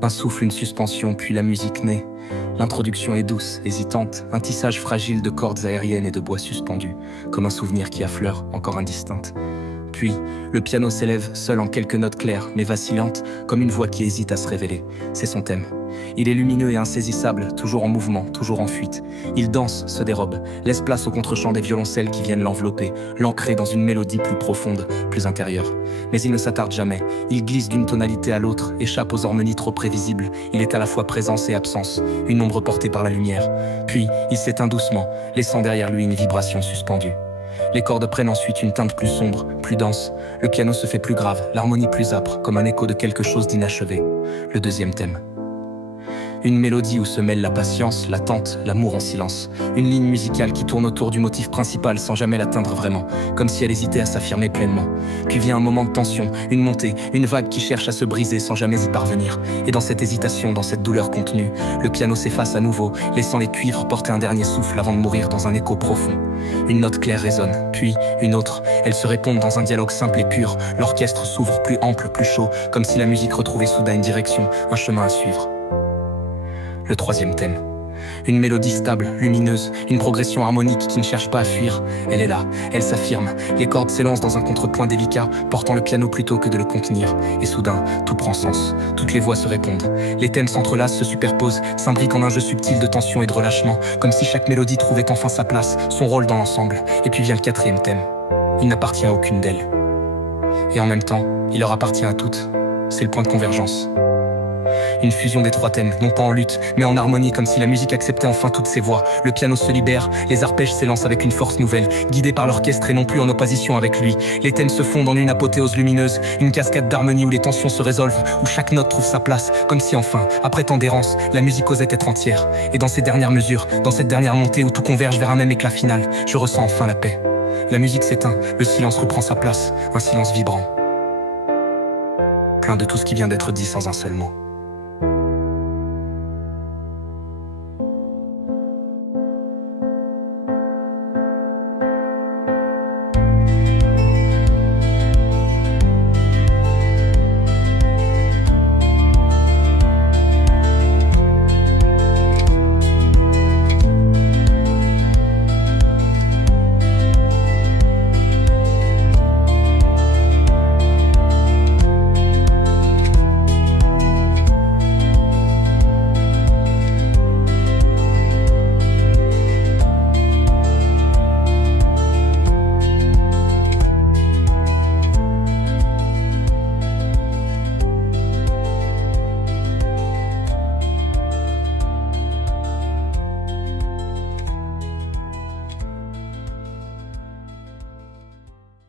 Un souffle, une suspension, puis la musique naît. L'introduction est douce, hésitante, un tissage fragile de cordes aériennes et de bois suspendus, comme un souvenir qui affleure, encore indistinct. Puis, le piano s'élève, seul en quelques notes claires, mais vacillantes, comme une voix qui hésite à se révéler. C'est son thème. Il est lumineux et insaisissable, toujours en mouvement, toujours en fuite. Il danse, se dérobe, laisse place au contre-champ des violoncelles qui viennent l'envelopper, l'ancrer dans une mélodie plus profonde, plus intérieure. Mais il ne s'attarde jamais, il glisse d'une tonalité à l'autre, échappe aux harmonies trop prévisibles. Il est à la fois présence et absence, une ombre portée par la lumière. Puis, il s'éteint doucement, laissant derrière lui une vibration suspendue. Les cordes prennent ensuite une teinte plus sombre, plus dense. Le piano se fait plus grave, l'harmonie plus âpre, comme un écho de quelque chose d'inachevé. Le deuxième thème. Une mélodie où se mêlent la patience, l'attente, l'amour en silence. Une ligne musicale qui tourne autour du motif principal sans jamais l'atteindre vraiment, comme si elle hésitait à s'affirmer pleinement. Puis vient un moment de tension, une montée, une vague qui cherche à se briser sans jamais y parvenir. Et dans cette hésitation, dans cette douleur contenue, le piano s'efface à nouveau, laissant les cuivres porter un dernier souffle avant de mourir dans un écho profond. Une note claire résonne, puis une autre. Elles se répondent dans un dialogue simple et pur. L'orchestre s'ouvre plus ample, plus chaud, comme si la musique retrouvait soudain une direction, un chemin à suivre. Le troisième thème. Une mélodie stable, lumineuse, une progression harmonique qui ne cherche pas à fuir. Elle est là, elle s'affirme. Les cordes s'élancent dans un contrepoint délicat, portant le piano plutôt que de le contenir. Et soudain, tout prend sens. Toutes les voix se répondent. Les thèmes s'entrelacent, se superposent, s'imbriquent en un jeu subtil de tension et de relâchement, comme si chaque mélodie trouvait enfin sa place, son rôle dans l'ensemble. Et puis vient le quatrième thème. Il n'appartient à aucune d'elles. Et en même temps, il leur appartient à toutes. C'est le point de convergence. Une fusion des trois thèmes, non pas en lutte, mais en harmonie, comme si la musique acceptait enfin toutes ses voix. Le piano se libère, les arpèges s'élancent avec une force nouvelle, guidés par l'orchestre et non plus en opposition avec lui. Les thèmes se fondent en une apothéose lumineuse, une cascade d'harmonie où les tensions se résolvent, où chaque note trouve sa place, comme si enfin, après tant d'errance, la musique osait être entière. Et dans ces dernières mesures, dans cette dernière montée où tout converge vers un même éclat final, je ressens enfin la paix. La musique s'éteint, le silence reprend sa place, un silence vibrant, plein de tout ce qui vient d'être dit sans un seul mot.